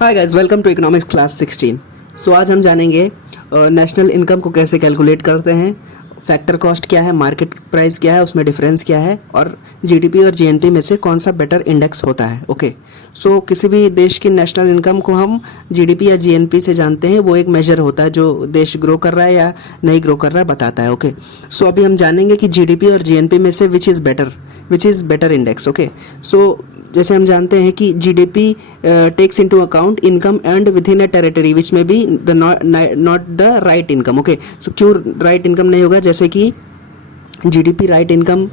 Hi guys, welcome to economics class 16। So आज हम जानेंगे नेशनल इनकम को कैसे कैलकुलेट करते हैं, फैक्टर कॉस्ट क्या है, मार्केट प्राइस क्या है, उसमें डिफरेंस क्या है, और जीडीपी और जीएनपी में से कौन सा बेटर इंडेक्स होता है। ओके, सो किसी भी देश की नेशनल इनकम को हम जीडीपी या जीएनपी से जानते हैं। वो एक मेजर होता है जो देश ग्रो कर रहा है या नहीं ग्रो कर रहा है बताता है। ओके, सो अभी हम जानेंगे कि जीडीपी और जीएनपी में से which is better index. Okay, so जैसे हम जानते हैं कि GDP takes into account income and within a territory which may be the not the right income. Okay, so क्यों राइट इनकम नहीं होगा? जैसे कि जीडीपी राइट इनकम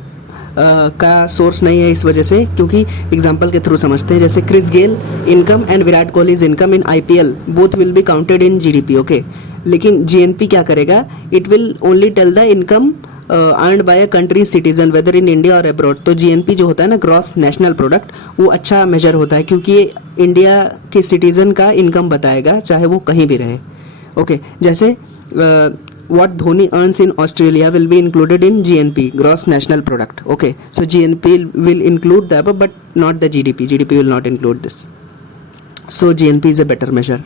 का सोर्स नहीं है, इस वजह से, क्योंकि एग्जांपल के थ्रू समझते हैं। जैसे Chris Gayle income and Virat Kohli's income in IPL both will be counted in GDP. Okay, लेकिन जीएनपी क्या करेगा? It will only tell the income earned by a country citizen whether in India और abroad. तो GNP जो होता है ना, gross national product, वो अच्छा मेजर होता है क्योंकि ये इंडिया के सिटीजन का इनकम बताएगा, चाहे वो कहीं भी रहे। ओके, जैसे what Dhoni earns in Australia will be included in GNP, gross national product. Okay, so GNP will include the above but not the GDP. GDP will not include this. So GNP is a better measure.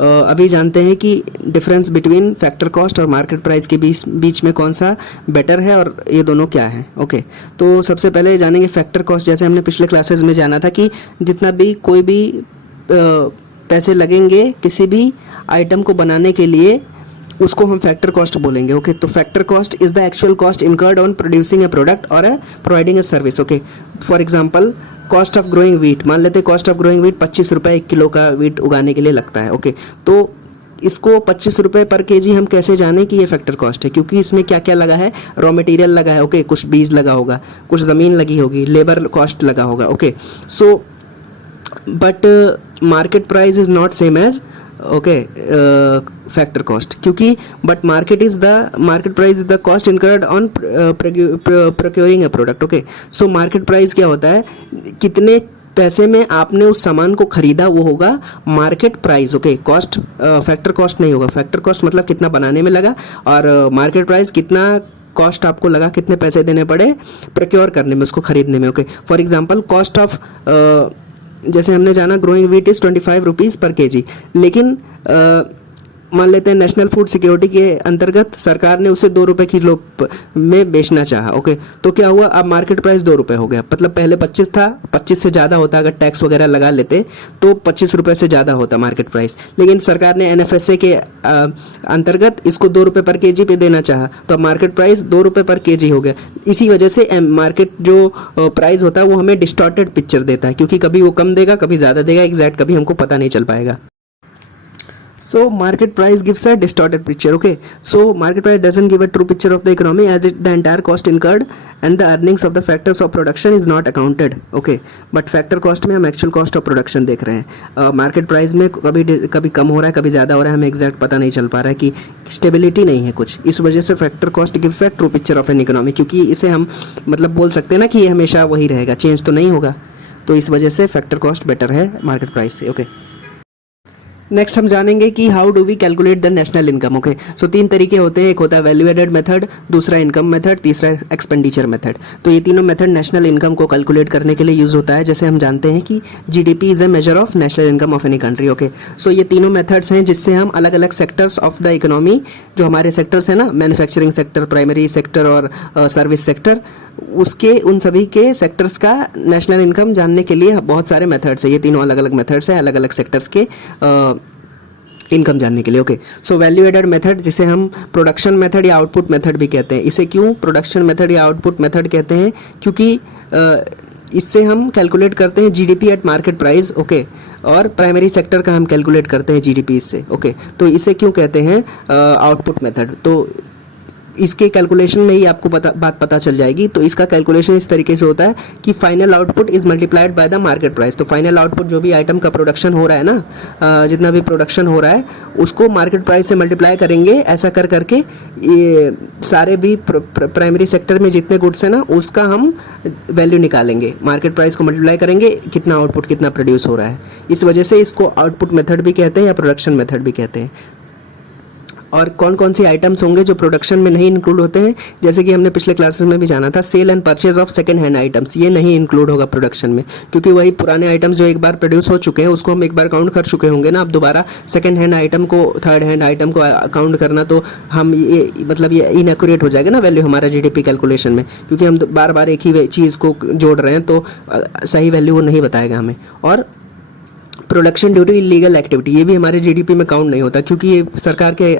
अभी जानते हैं कि difference between factor cost और market price के बीच में कौन सा better है और ये दोनों क्या है। ओके, तो सबसे पहले जानेंगे फैक्टर कॉस्ट। जैसे हमने पिछले क्लासेस में जाना था कि जितना भी कोई भी पैसे लगेंगे किसी भी आइटम को बनाने के लिए, उसको हम फैक्टर कॉस्ट बोलेंगे। ओके, तो factor cost is the actual cost incurred on producing a product or providing a service. Okay, for example cost of growing wheat, मान लेते हैं कॉस्ट ऑफ ग्रोइंग वीट 25 रुपये 1 किलो का वीट उगाने के लिए लगता है। ओके, तो इसको 25 रुपये पर केजी हम कैसे जाने कि ये फैक्टर कॉस्ट है? क्योंकि इसमें क्या क्या लगा है? रॉ मटेरियल लगा है। ओके, कुछ बीज लगा होगा, कुछ ज़मीन लगी होगी, लेबर कॉस्ट लगा होगा। Okay, so but market price is not same as factor cost, क्योंकि but market price is the cost incurred on procuring a product. Okay, so market price क्या होता है? कितने पैसे में आपने उस सामान को खरीदा, वो होगा market price. Okay, cost factor cost नहीं होगा। फैक्टर कॉस्ट मतलब कितना बनाने में लगा, और मार्केट प्राइस कितना कॉस्ट आपको लगा, कितने पैसे देने पड़े प्रोक्योर करने में, उसको खरीदने में। Okay, for example cost of जैसे हमने जाना ग्रोइंग व्हीट इज़ 25 रुपीज़ पर केजी, लेकिन मान लेते हैं नेशनल फूड सिक्योरिटी के अंतर्गत सरकार ने उसे 2 रुपये किलो में बेचना चाहा। ओके, तो क्या हुआ? अब मार्केट प्राइस 2 रुपये हो गया। मतलब पहले 25 था, 25 से ज़्यादा होता, अगर टैक्स वगैरह लगा लेते तो 25 रुपये से ज़्यादा होता मार्केट प्राइस, लेकिन सरकार ने एनएफएसए के अंतर्गत इसको 2 रुपये पर केजी पे देना चाहा, तो अब मार्केट प्राइस 2 रुपये पर केजी हो गया। इसी वजह से मार्केट जो प्राइस होता है वो हमें डिस्टॉर्टेड पिक्चर देता है, क्योंकि कभी वो कम देगा, कभी ज़्यादा देगा, एग्जैक्ट कभी हमको पता नहीं चल पाएगा। So market price gives a distorted picture. Okay, so market price doesn't give a true picture of the economy as the entire cost incurred and the earnings of the factors of production is not accounted. Okay, but factor cost में हम actual cost of production देख रहे हैं। market price में कभी कम हो रहा है, कभी ज़्यादा हो रहा है, हमें एग्जैक्ट पता नहीं चल पा रहा है, कि स्टेबिलिटी नहीं है कुछ। इस वजह से factor cost gives a true picture of an economy, क्योंकि इसे हम मतलब बोल सकते हैं ना कि ये हमेशा वही रहेगा, चेंज तो नहीं होगा। तो इस वजह से फैक्टर कॉस्ट बेटर है मार्केट प्राइस से। ओके, नेक्स्ट हम जानेंगे कि how do we calculate the national income. Okay, so 3 तरीके होते हैं। एक होता है वैल्यू एडेड मेथड, दूसरा इनकम मेथड, तीसरा एक्सपेंडिचर मेथड। तो ये तीनों मेथड नेशनल इनकम को कैलकुलेट करने के लिए यूज़ होता है। जैसे हम जानते हैं कि GDP is a measure of national income of any country. Okay, so ये तीनों मेथड्स हैं जिससे हम अलग अलग सेक्टर्स ऑफ द इकोनॉमी, जो हमारे सेक्टर्स हैं ना, मैन्युफैक्चरिंग सेक्टर, प्राइमरी सेक्टर और सर्विस सेक्टर, उसके उन सभी के सेक्टर्स का नेशनल इनकम जानने के लिए बहुत सारे मेथड्स हैं। ये तीनों अलग अलग मेथड्स हैं अलग अलग सेक्टर्स के इनकम जानने के लिए। Okay, so value added method, जिसे हम प्रोडक्शन मेथड या आउटपुट मेथड भी कहते हैं। इसे क्यों प्रोडक्शन मेथड या आउटपुट मेथड कहते हैं? क्योंकि इससे हम कैलकुलेट करते हैं GDP at market price. Okay, और प्राइमरी सेक्टर का हम कैलकुलेट करते हैं जीडीपी इससे। ओके, तो इसे क्यों कहते हैं आउटपुट मेथड? तो इसके कैलकुलेशन में ही आपको बात पता चल जाएगी। तो इसका कैलकुलेशन इस तरीके से होता है कि final output is multiplied by the market price. तो फाइनल आउटपुट जो भी आइटम का प्रोडक्शन हो रहा है ना, जितना भी प्रोडक्शन हो रहा है उसको मार्केट प्राइस से मल्टीप्लाई करेंगे। ऐसा कर करके ये सारे भी प्राइमरी सेक्टर में जितने गुड्स हैं ना, उसका हम वैल्यू निकालेंगे, मार्केट प्राइस को मल्टीप्लाई करेंगे, कितना आउटपुट कितना प्रोड्यूस हो रहा है। इस वजह से इसको आउटपुट मेथड भी कहते हैं या प्रोडक्शन मेथड भी कहते हैं। और कौन कौन सी आइटम्स होंगे जो प्रोडक्शन में नहीं इंक्लूड होते हैं, जैसे कि हमने पिछले क्लासेस में भी जाना था, sale and purchase of second hand items, ये नहीं इंक्लूड होगा प्रोडक्शन में, क्योंकि वही पुराने आइटम्स जो एक बार प्रोड्यूस हो चुके हैं उसको हम एक बार काउंट कर चुके होंगे ना। अब दोबारा सेकंड हैंड आइटम को, थर्ड हैंड आइटम को काउंट करना तो हम ये मतलब ये इनएक्यूरेट हो जाएगा ना वैल्यू हमारा जीडीपी कैलकुलेशन में, क्योंकि हम बार बार एक ही चीज़ को जोड़ रहे हैं तो सही वैल्यू वो नहीं बताएगा हमें। और production due to illegal activity, ये भी हमारे जीडीपी में काउंट नहीं होता, क्योंकि ये सरकार के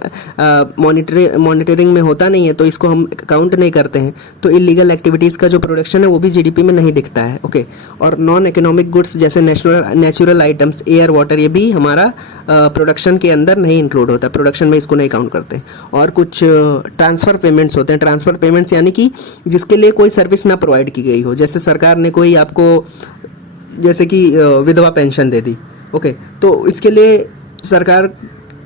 मॉनिटरिंग में होता नहीं है, तो इसको हम काउंट नहीं करते हैं। तो इलीगल एक्टिविटीज़ का जो प्रोडक्शन है वो भी जीडीपी में नहीं दिखता है। ओके, और नॉन इकोनॉमिक गुड्स जैसे नेचुरल आइटम्स, एयर, वाटर, ये भी हमारा प्रोडक्शन के अंदर नहीं इंक्लूड होता, प्रोडक्शन में इसको नहीं काउंट करते। और कुछ ट्रांसफ़र पेमेंट्स होते हैं। ट्रांसफ़र पेमेंट्स यानी कि जिसके लिए कोई सर्विस ना प्रोवाइड की गई हो, जैसे सरकार ने कोई आपको जैसे कि विधवा पेंशन दे दी, ओके, तो इसके लिए सरकार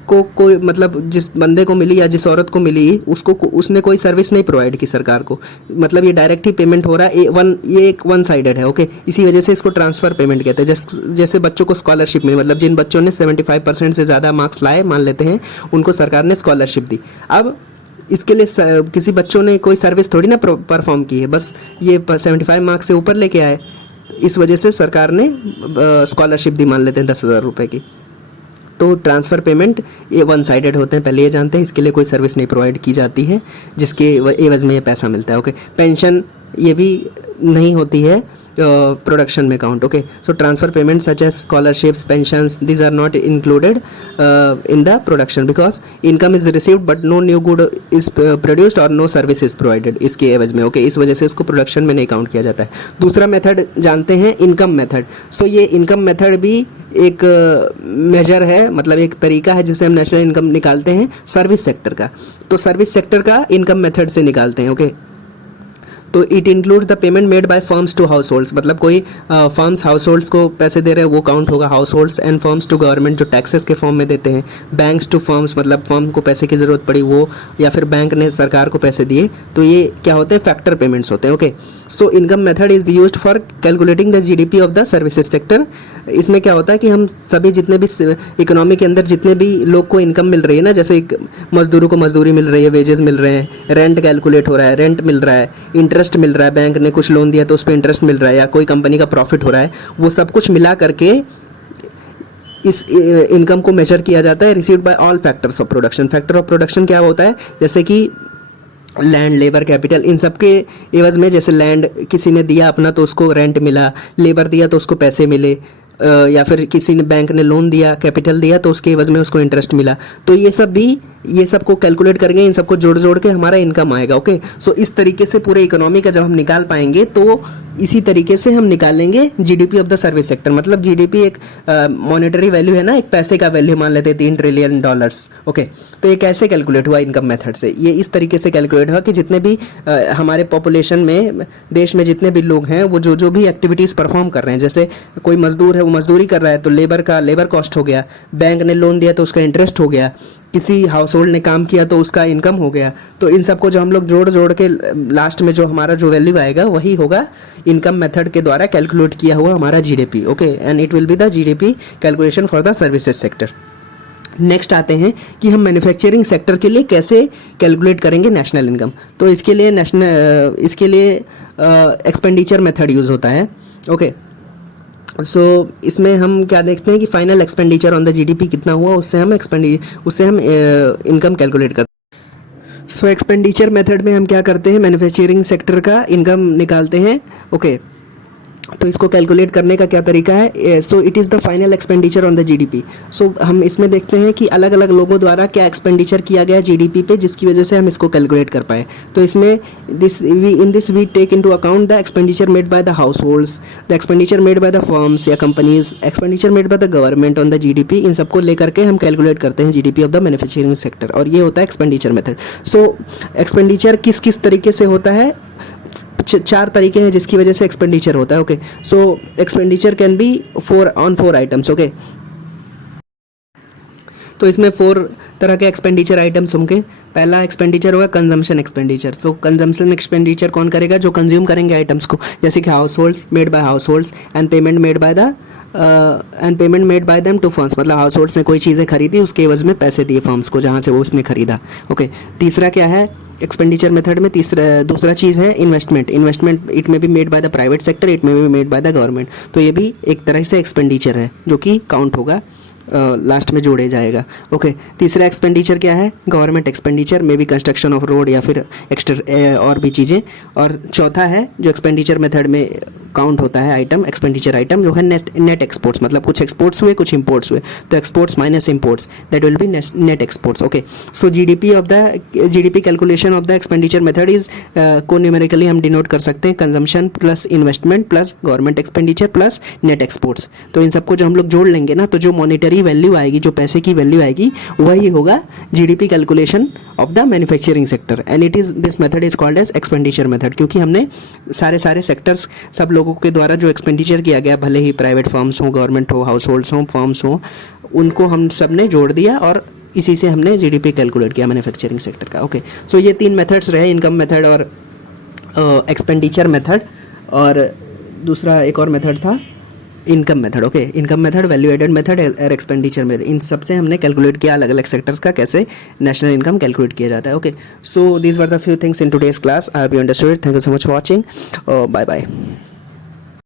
को कोई मतलब जिस बंदे को मिली या जिस औरत को मिली उसको उसने कोई सर्विस नहीं प्रोवाइड की सरकार को, मतलब ये डायरेक्ट ही पेमेंट हो रहा है, ये एक वन साइडेड है। ओके, इसी वजह से इसको ट्रांसफ़र पेमेंट कहते हैं। जैसे बच्चों को स्कॉलरशिप मिली, मतलब जिन बच्चों ने 75% से ज़्यादा मार्क्स लाए मान लेते हैं, उनको सरकार ने स्कॉलरशिप दी। अब इसके लिए किसी बच्चों ने कोई सर्विस थोड़ी ना परफॉर्म की है, बस ये 75 मार्क्स से ऊपर लेके आए, इस वजह से सरकार ने स्कॉलरशिप दी, मान लेते हैं 10,000 रुपये की। तो ट्रांसफ़र पेमेंट ये वन साइडेड होते हैं, पहले ये जानते हैं, इसके लिए कोई सर्विस नहीं प्रोवाइड की जाती है जिसके एवज में ये पैसा मिलता है। ओके, पेंशन ये भी नहीं होती है प्रोडक्शन में count. Okay, so transfer payment such as scholarships, pensions, these are not included in the production because income is received but no new good is produced और नो सर्विस इज प्रोवाइडेड इसके एवज में। Okay, इस वजह से इसको production में नहीं काउंट किया जाता है। दूसरा मेथड जानते हैं, इनकम मेथड। सो ये इनकम मेथड भी एक मेजर है, मतलब एक तरीका है जिससे हम नेशनल इनकम निकालते हैं सर्विस सेक्टर का। तो सर्विस सेक्टर का इनकम मेथड से निकालते हैं। ओके, तो it includes the payment made by firms to households, मतलब कोई फर्म्स हाउस होल्ड्स को पैसे दे रहे हैं वो काउंट होगा households, and firms to government जो टैक्सेस के फॉर्म में देते हैं, बैंक्स टू फर्म्स मतलब फर्म को पैसे की ज़रूरत पड़ी वो, या फिर बैंक ने सरकार को पैसे दिए, तो ये क्या होते हैं, फैक्टर पेमेंट्स होते हैं। Okay, so income method is used for calculating the GDP of the services sector. इसमें क्या होता है कि हम सभी जितने भी इकोनॉमी के अंदर जितने भी लोग को इनकम मिल रही है ना, जैसे मजदूरों को मजदूरी मिल रही है, वेजेस मिल रहे हैं, रेंट कैलकुलेट हो रहा है, रेंट मिल रहा है, इंटरेस्ट मिल रहा है, बैंक ने कुछ लोन दिया तो उस पर इंटरेस्ट मिल रहा है, या कोई कंपनी का प्रॉफिट हो रहा है, वो सब कुछ मिला करके इस इनकम को मेजर किया जाता है, received by all factors of production. Factor of production क्या होता है, जैसे कि लैंड, लेबर, कैपिटल, इन सब के एवज में, जैसे लैंड किसी ने दिया अपना तो उसको रेंट मिला, लेबर दिया तो उसको पैसे मिले, या फिर किसी ने बैंक ने लोन दिया, कैपिटल दिया तो उसके एवज में उसको इंटरेस्ट मिला। तो ये सब भी, ये सब को कैलकुलेट करेंगे, इन सबको जोड़ जोड़ के हमारा इनकम आएगा। ओके, सो इस तरीके से पूरे इकोनॉमी का जब हम निकाल पाएंगे तो इसी तरीके से हम निकालेंगे GDP of the service sector. मतलब जीडीपी एक मॉनेटरी वैल्यू है ना, एक पैसे का वैल्यू मान लेते हैं $3 ट्रिलियन। ओके, तो ये कैसे कैलकुलेट हुआ इनकम मेथड से, ये इस तरीके से कैलकुलेट हुआ कि जितने भी हमारे पॉपुलेशन में, देश में जितने भी लोग हैं वो जो भी एक्टिविटीज़ परफॉर्म कर रहे हैं, जैसे कोई मजदूर है वो मजदूरी कर रहा है तो लेबर का लेबर कॉस्ट हो गया, बैंक ने लोन दिया तो उसका इंटरेस्ट हो गया, किसी हाउस होल्ड ने काम किया तो उसका इनकम हो गया। तो इन सबको जो हम लोग जोड़ जोड़ के लास्ट में जो हमारा जो वैल्यू आएगा वही होगा इनकम मेथड के द्वारा कैलकुलेट किया हुआ हमारा GDP. Okay, and it will be the GDP calculation for the services sector. Next आते हैं कि हम मैन्युफैक्चरिंग सेक्टर के लिए कैसे कैलकुलेट करेंगे नेशनल इनकम। तो इसके लिए एक्सपेंडिचर मेथड यूज़ होता है। ओके, सो इसमें हम क्या देखते हैं कि final expenditure on the GDP कितना हुआ, उससे हम इनकम कैलकुलेट करते हैं। सो एक्सपेंडिचर मेथड में हम क्या करते हैं, मैन्युफैक्चरिंग सेक्टर का इनकम निकालते हैं। ओके, तो इसको कैलकुलेट करने का क्या तरीका है, so it is the final expenditure on the GDP. So हम इसमें देखते हैं कि अलग अलग लोगों द्वारा क्या एक्सपेंडिचर किया गया जीडीपी पे, जिसकी वजह से हम इसको कैलकुलेट कर पाए। तो इसमें in this we take into account the expenditure made by the households, the expenditure made by the firms या companies, expenditure made by the government on the GDP, इन सबको लेकर के हम कैलकुलेट करते हैं GDP of the manufacturing sector, और ये होता है एक्सपेंडिचर मेथड। सो एक्सपेंडिचर किस किस तरीके से होता है, 4 तरीके हैं जिसकी वजह से एक्सपेंडिचर होता है। Okay, so expenditure can be 4 items. Okay, तो इसमें 4 तरह के एक्सपेंडिचर आइटम्स होंगे। पहला एक्सपेंडिचर होगा कंजम्पशन एक्सपेंडिचर। तो कंजम्पशन एक्सपेंडिचर कौन करेगा, जो कंज्यूम करेंगे आइटम्स को, जैसे कि households, made by households, and payment made by the and payment made by them to firms, मतलब हाउस होल्ड्स ने कोई चीज़ें खरीदी, उसके एवज में पैसे दिए फर्म्स को जहाँ से वो उसने खरीदा। ओके, तीसरा क्या है एक्सपेंडिचर मेथड में, दूसरा चीज़ है investment. Investment it may be made by the private sector, it may be made by the government. तो ये भी एक तरह से एक्सपेंडिचर है जो कि काउंट होगा, लास्ट में जोड़े जाएगा। ओके, तीसरा एक्सपेंडिचर क्या है government expenditure, may be construction of road या फिर एक्स्ट्रा और भी चीज़ें। और चौथा है जो एक्सपेंडिचर मेथड में काउंट होता है आइटम, एक्सपेंडिचर आइटम जो है नेट एक्सपोर्ट्स, मतलब कुछ एक्सपोर्ट्स हुए कुछ इंपोर्ट्स हुए, तो exports minus imports that will be net exports. Okay, so GDP calculation of the expenditure method is को न्यूमेरिकली हम डिनोट कर सकते हैं consumption plus investment plus government expenditure plus net exports. तो इन सबको जो हम लोग जोड़ लेंगे ना, तो जो मॉनिटरी वैल्यू आएगी, जो पैसे की वैल्यू आएगी, वही होगा GDP calculation of the manufacturing sector, and it is this method is called as expenditure method, क्योंकि हमने सारे सेक्टर्स सब लोगों के द्वारा जो एक्सपेंडिचर किया गया, भले ही प्राइवेट फर्म्स हो, गवर्नमेंट हो, हाउस होल्ड्स हो, फर्म्स हो, उनको हम सब ने जोड़ दिया और इसी से हमने जीडीपी कैलकुलेट किया मैन्युफैक्चरिंग सेक्टर का। ओके, सो ये 3 मेथड्स रहे, इनकम मेथड और एक्सपेंडिचर मेथड, और दूसरा एक और मेथड था income method. Okay, income method, value added method और एक्सपेंडिचर मेथड, इन सब से हमने कैलकुलेट किया अलग अलग सेक्टर्स का कैसे नेशनल इनकम कैलकुलेट किया जाता है। Okay, so these were the few things in today's class. I have you understood. Thank you so much for watching. Bye bye.